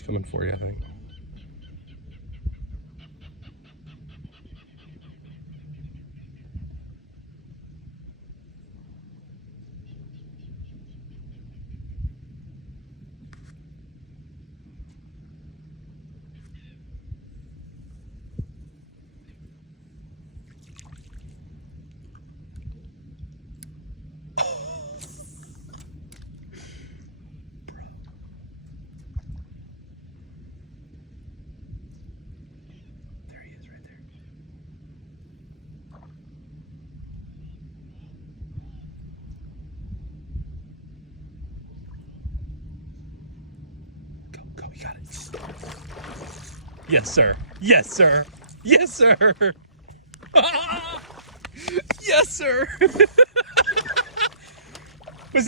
He's coming for you, I think. There he is, right there. Go, go, you got it. Yes, sir. Yes, sir. Yes, sir. Yes, sir.